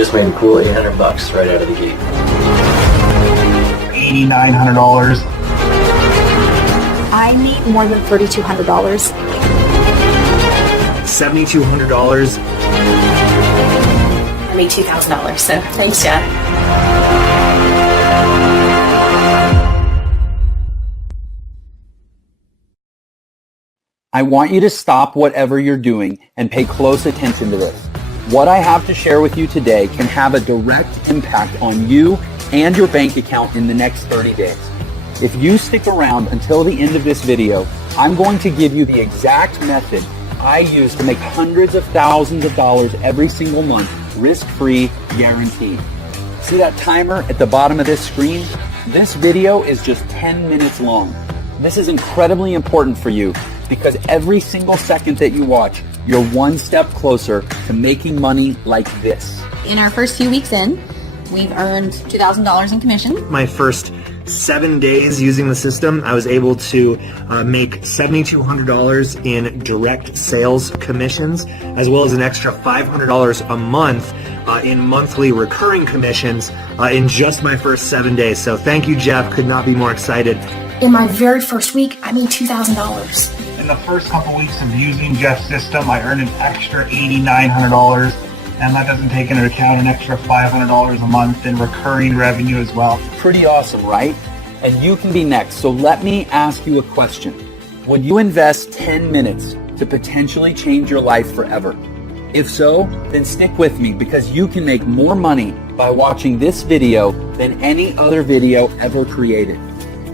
just made a cool 800 bucks right out of the gate. $8,900. I made more than $3,200. $7,200. I made $2,000, so thanks, Jeff. I want you to stop whatever you're doing and pay close attention to this. What I have to share with you today can have a direct impact on you and your bank account in the next 30 days. If you stick around until the end of this video, I'm going to give you the exact method I use to make hundreds of thousands of dollars every single month, risk-free, guaranteed. See that timer at the bottom of this screen? This video is just 10 minutes long. This is incredibly important for you because every single second that you watch, you're one step closer to making money like this. In our first few weeks in, we've earned $2,000 in commission. My first 7 days using the system, I was able to make $7,200 in direct sales commissions, as well as an extra $500 a month in monthly recurring commissions in just my first 7 days. So thank you, Jeff. Could not be more excited. In my very first week, I made $2,000. In the first couple weeks of using Jeff's system, I earned an extra $8,900. And that doesn't take into account an extra $500 a month in recurring revenue as well. Pretty awesome, right? And you can be next. So let me ask you a question. Would you invest 10 minutes to potentially change your life forever? If so, then stick with me because you can make more money by watching this video than any other video ever created.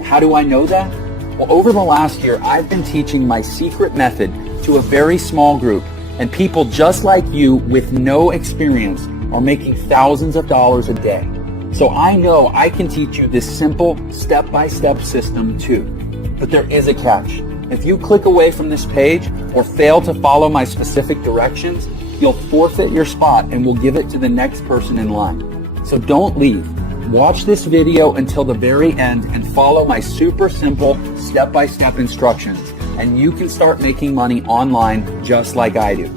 How do I know that? Well, over the last year, I've been teaching my secret method to a very small group. And people just like you with no experience are making thousands of dollars a day. So I know I can teach you this simple step-by-step system too. But there is a catch. If you click away from this page or fail to follow my specific directions, you'll forfeit your spot and we'll give it to the next person in line. So don't leave. Watch this video until the very end and follow my super simple step-by-step instructions. And you can start making money online just like I do.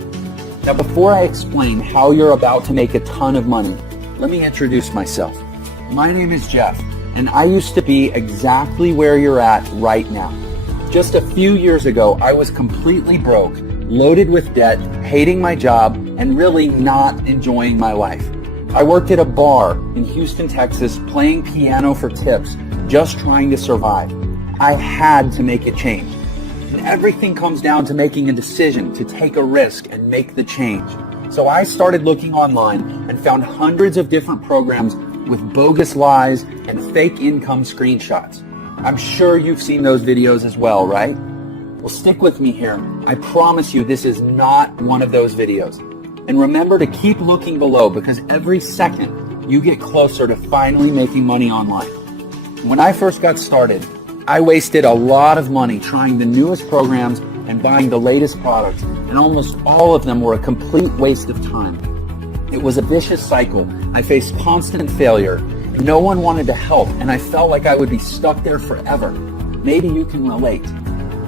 Now, before I explain how you're about to make a ton of money, let me introduce myself. My name is Jeff, and I used to be exactly where you're at right now. Just a few years ago, I was completely broke, loaded with debt, hating my job, and really not enjoying my life. I worked at a bar in Houston, Texas, playing piano for tips, just trying to survive. I had to make a change. And everything comes down to making a decision to take a risk and make the change. So I started looking online and found hundreds of different programs with bogus lies and fake income screenshots. I'm sure you've seen those videos as well, right? Well, stick with me here. I promise you this is not one of those videos. And remember to keep looking below because every second you get closer to finally making money online. When I first got started, I wasted a lot of money trying the newest programs and buying the latest products, and almost all of them were a complete waste of time. It was a vicious cycle. I faced constant failure. No one wanted to help, and I felt like I would be stuck there forever. Maybe you can relate.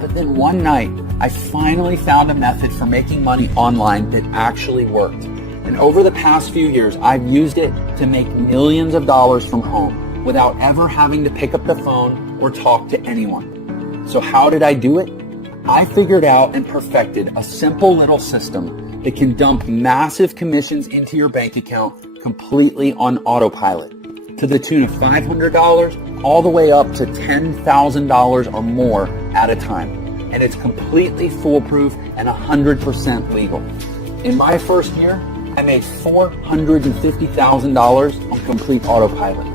But then one night, I finally found a method for making money online that actually worked. And over the past few years, I've used it to make millions of dollars from home without ever having to pick up the phone or talk to anyone. So how did I do it? I figured out and perfected a simple little system that can dump massive commissions into your bank account completely on autopilot to the tune of $500 all the way up to $10,000 or more at a time. And it's completely foolproof and 100% legal. In my first year, I made $450,000 on complete autopilot.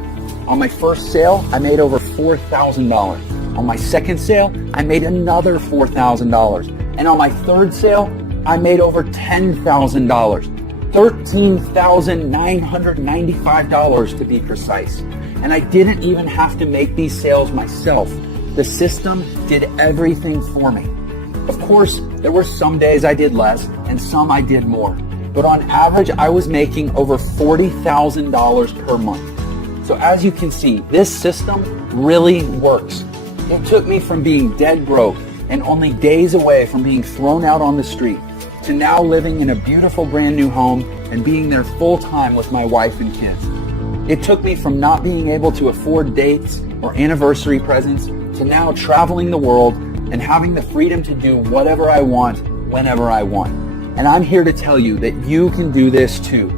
On my first sale, I made over $4,000. On my second sale, I made another $4,000. And on my third sale, I made over $10,000. $13,995 to be precise. And I didn't even have to make these sales myself. The system did everything for me. Of course, there were some days I did less and some I did more. But on average, I was making over $40,000 per month. So as you can see, this system really works. It took me from being dead broke and only days away from being thrown out on the street to now living in a beautiful brand new home and being there full time with my wife and kids. It took me from not being able to afford dates or anniversary presents to now traveling the world and having the freedom to do whatever I want, whenever I want. And I'm here to tell you that you can do this too.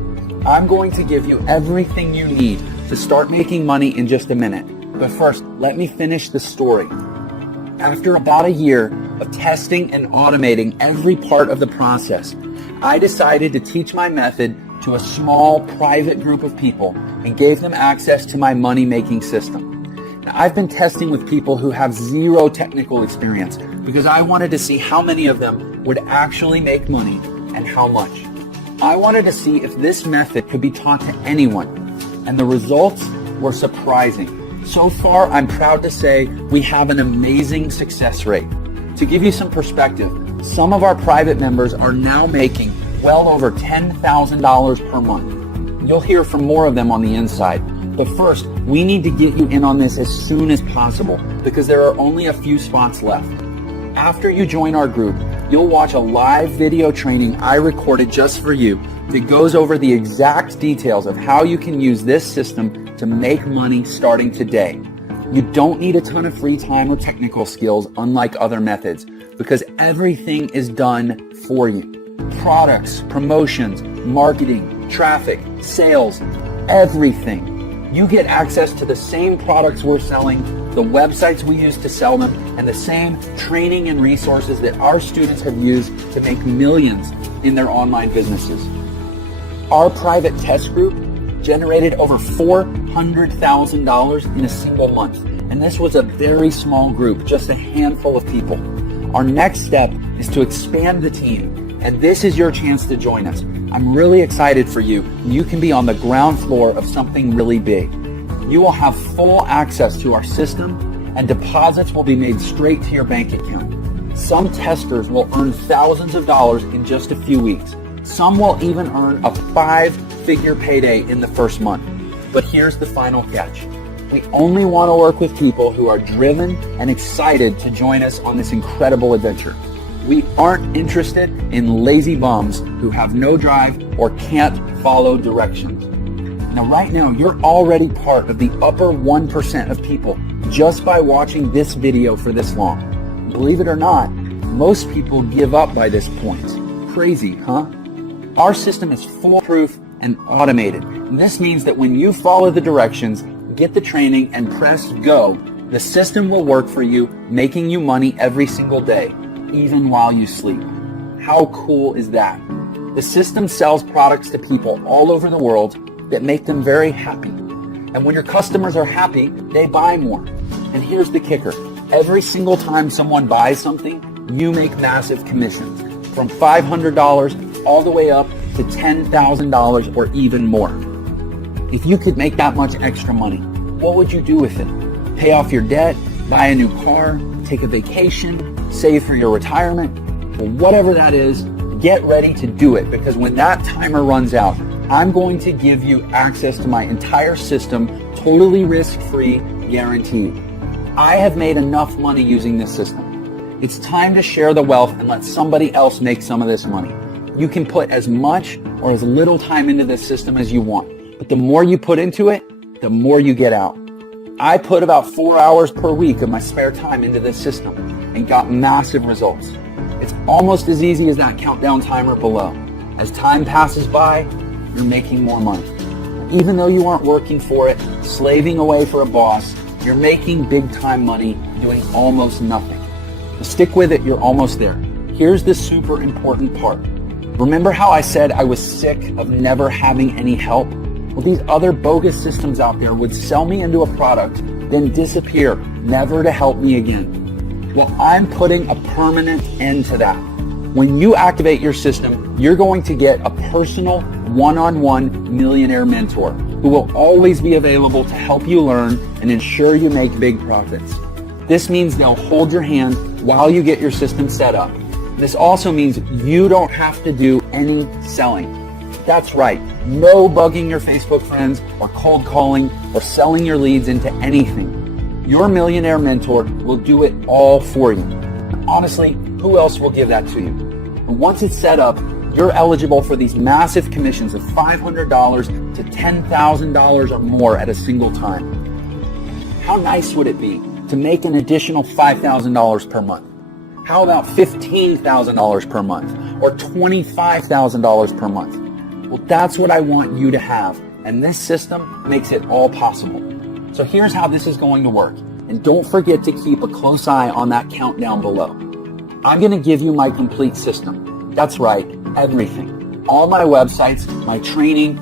I'm going to give you everything you need to start making money in just a minute. But first, let me finish the story. After about a year of testing and automating every part of the process, I decided to teach my method to a small private group of people and gave them access to my money-making system. Now, I've been testing with people who have zero technical experience because I wanted to see how many of them would actually make money and how much. I wanted to see if this method could be taught to anyone, and the results were surprising. So far, I'm proud to say we have an amazing success rate. To give you some perspective, some of our private members are now making well over $10,000 per month. You'll hear from more of them on the inside. But first, we need to get you in on this as soon as possible because there are only a few spots left. After you join our group, you'll watch a live video training I recorded just for you that goes over the exact details of how you can use this system to make money starting today. You don't need a ton of free time or technical skills unlike other methods because everything is done for you. Products, promotions, marketing, traffic, sales, everything. You get access to the same products we're selling, the websites we use to sell them, and the same training and resources that our students have used to make millions in their online businesses. Our private test group generated over $400,000 in a single month, and this was a very small group, just a handful of people. Our next step is to expand the team, and this is your chance to join us. I'm really excited for you. You can be on the ground floor of something really big. You will have full access to our system, and deposits will be made straight to your bank account. Some testers will earn thousands of dollars in just a few weeks. Some will even earn a 5-figure payday in the first month. But here's the final catch. We only want to work with people who are driven and excited to join us on this incredible adventure. We aren't interested in lazy bums who have no drive or can't follow directions. Now, right now, you're already part of the upper 1% of people just by watching this video for this long. Believe it or not, most people give up by this point. Crazy, huh? Our system is foolproof and automated. And this means that when you follow the directions, get the training, and press go, the system will work for you, making you money every single day, even while you sleep. How cool is that? The system sells products to people all over the world that make them very happy. And when your customers are happy, they buy more. And here's the kicker. Every single time someone buys something, you make massive commissions, from $500 all the way up to $10,000 or even more. If you could make that much extra money, what would you do with it? Pay off your debt, buy a new car, take a vacation, save for your retirement? Well, whatever that is, get ready to do it because when that timer runs out, I'm going to give you access to my entire system, totally risk-free, guaranteed. I have made enough money using this system. It's time to share the wealth and let somebody else make some of this money. You can put as much or as little time into this system as you want, but the more you put into it, the more you get out. I put about 4 hours per week of my spare time into this system and got massive results. It's almost as easy as that countdown timer below. As time passes by, you're making more money. Even though you aren't working for it, slaving away for a boss, you're making big time money doing almost nothing. Stick with it, you're almost there. Here's the super important part. Remember how I said I was sick of never having any help? Well, these other bogus systems out there would sell me into a product, then disappear, never to help me again. Well, I'm putting a permanent end to that. When you activate your system, you're going to get a personal one-on-one millionaire mentor who will always be available to help you learn and ensure you make big profits. This means they'll hold your hand while you get your system set up. This also means you don't have to do any selling. That's right, no bugging your Facebook friends or cold calling or selling your leads into anything. Your millionaire mentor will do it all for you. Honestly, who else will give that to you? And once it's set up, you're eligible for these massive commissions of $500 to $10,000 or more at a single time. How nice would it be to make an additional $5,000 per month? How about $15,000 per month or $25,000 per month? Well, that's what I want you to have, and this system makes it all possible. So here's how this is going to work. And don't forget to keep a close eye on that countdown below. I'm going to give you my complete system. That's right, everything. All my websites, my training,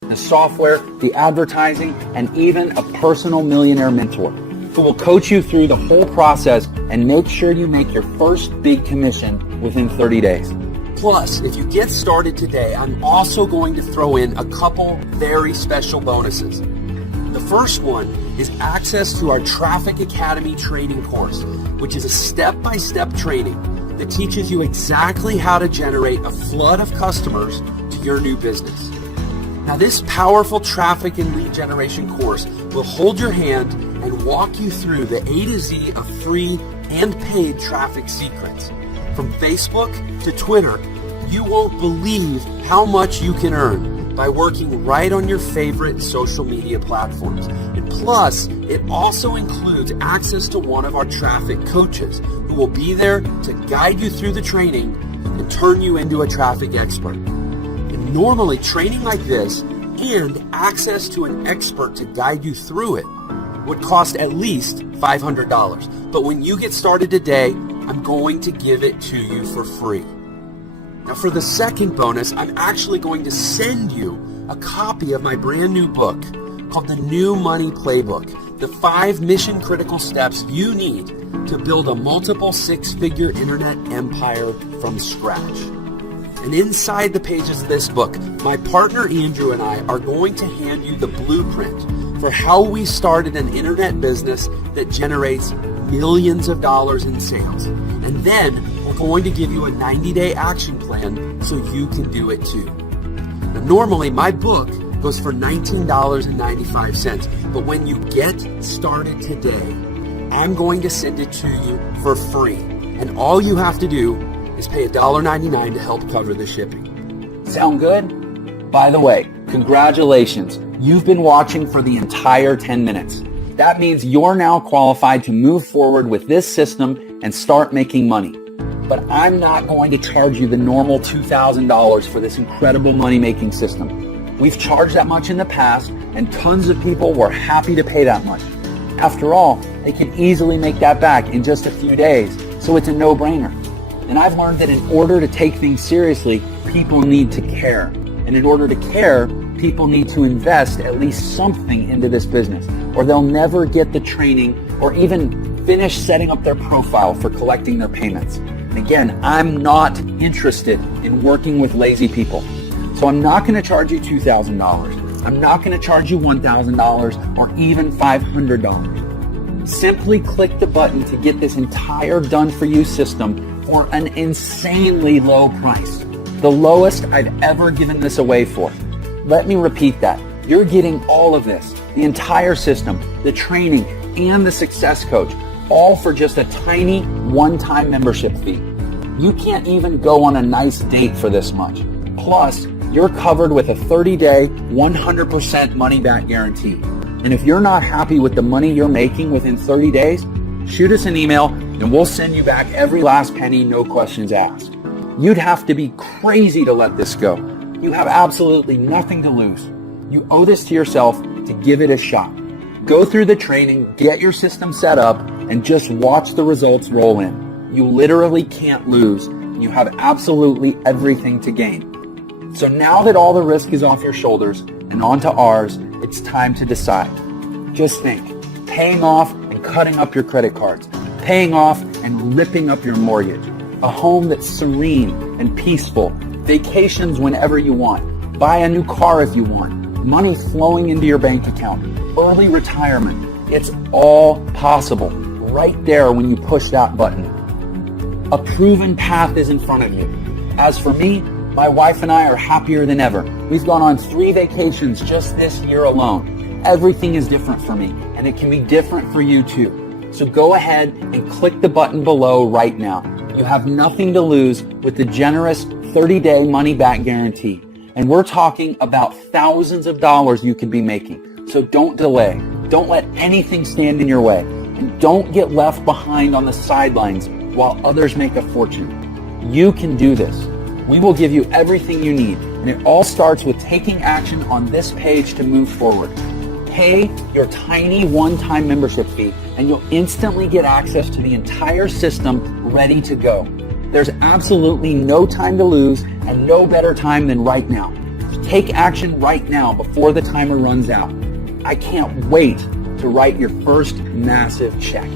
the software, the advertising, and even a personal millionaire mentor who will coach you through the whole process and make sure you make your first big commission within 30 days. Plus, if you get started today, I'm also going to throw in a couple very special bonuses. The first one is access to our Traffic Academy training course, which is a step-by-step training that teaches you exactly how to generate a flood of customers to your new business. Now, this powerful traffic and lead generation course will hold your hand and walk you through the A to Z of free and paid traffic secrets. From Facebook to Twitter, you won't believe how much you can earn by working right on your favorite social media platforms. And plus, it also includes access to one of our traffic coaches who will be there to guide you through the training and turn you into a traffic expert. And normally, training like this and access to an expert to guide you through it would cost at least $500. But when you get started today, I'm going to give it to you for free. Now, for the second bonus, I'm actually going to send you a copy of my brand new book called The New Money Playbook, the 5 mission-critical steps you need to build a multiple six-figure internet empire from scratch. And inside the pages of this book, my partner Andrew and I are going to hand you the blueprint for how we started an internet business that generates millions of dollars in sales. And then we're going to give you a 90-day action plan so you can do it too. Now, normally my book goes for $19.95, but when you get started today, I'm going to send it to you for free. And all you have to do is pay $1.99 to help cover the shipping. Sound good? By the way, congratulations. You've been watching for the entire 10 minutes. That means you're now qualified to move forward with this system and start making money. But I'm not going to charge you the normal $2,000 for this incredible money-making system. We've charged that much in the past, and tons of people were happy to pay that much. After all, they can easily make that back in just a few days, so it's a no-brainer. And I've learned that in order to take things seriously, people need to care. And in order to care, people need to invest at least something into this business, or they'll never get the training or even finish setting up their profile for collecting their payments. And again, I'm not interested in working with lazy people. So I'm not going to charge you $2,000. I'm not going to charge you $1,000 or even $500. Simply click the button to get this entire done-for-you system for an insanely low price. The lowest I've ever given this away for. Let me repeat that. You're getting all of this, the entire system, the training, and the success coach, all for just a tiny one-time membership fee. You can't even go on a nice date for this much. Plus, you're covered with a 30-day, 100% money-back guarantee. And if you're not happy with the money you're making within 30 days, shoot us an email and we'll send you back every last penny, no questions asked. You'd have to be crazy to let this go. You have absolutely nothing to lose. You owe this to yourself to give it a shot. Go through the training, get your system set up, and just watch the results roll in. You literally can't lose. You have absolutely everything to gain. So now that all the risk is off your shoulders and onto ours, it's time to decide. Just think, paying off and cutting up your credit cards, paying off and ripping up your mortgage, a home that's serene and peaceful, vacations whenever you want, buy a new car if you want, money flowing into your bank account, early retirement. It's all possible right there when you push that button. A proven path is in front of you. As for me, my wife and I are happier than ever. We've gone on 3 vacations just this year alone. Everything is different for me, and it can be different for you too. So go ahead and click the button below right now. You have nothing to lose with the generous 30-day money-back guarantee. And we're talking about thousands of dollars you could be making. So don't delay. Don't let anything stand in your way. And don't get left behind on the sidelines while others make a fortune. You can do this. We will give you everything you need. And it all starts with taking action on this page to move forward. Pay your tiny one-time membership fee and you'll instantly get access to the entire system ready to go. There's absolutely no time to lose and no better time than right now. Take action right now before the timer runs out. I can't wait to write your first massive check.